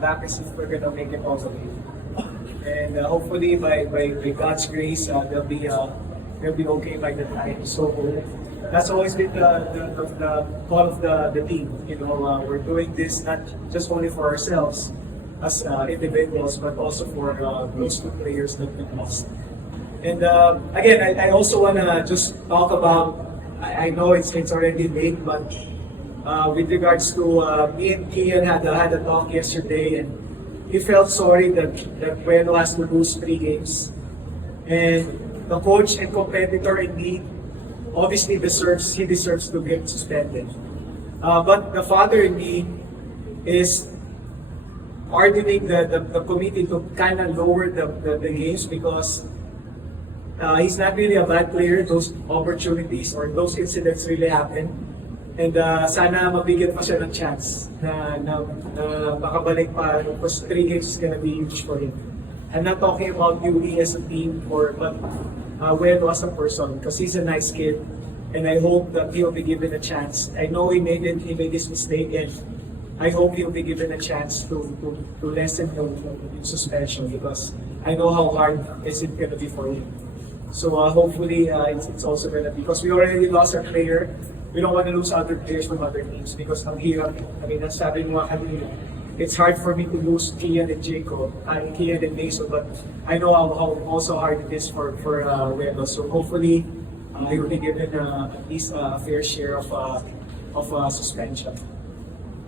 back as if we're gonna make it all the way. And hopefully by God's grace, they'll be okay by the time. So that's always been the call of the team. You know, we're doing this not just only for ourselves as individuals, but also for those two players that we lost. And again, I also want to just talk about, I know it's already late, but with regards to me and Kian had a talk yesterday, and he felt sorry that Bueno has to lose 3 games. And the coach and competitor in me obviously deserves to get suspended. But the father in me is arguing the committee to kind of lower the games because he's not really a bad player. Those opportunities or those incidents really happen. And sana mabigyan pa siya ng chance na makabalik pa because 3 games is gonna be huge for him. I'm not talking about UE as a team but Bueno as a person because he's a nice kid and I hope that he'll be given a chance. I know he made this mistake and I hope he'll be given a chance to lessen the suspension because I know how hard is it gonna be for him. So hopefully it's also gonna be because we already lost our player. We don't want to lose other players from other teams because ang hirap. I mean, nasabi mo kanina, it's hard for me to lose Kian and Jacob, Kian and Mason, but I know how also hard it is for Bueno. So hopefully, he will be given at least a fair share of suspension.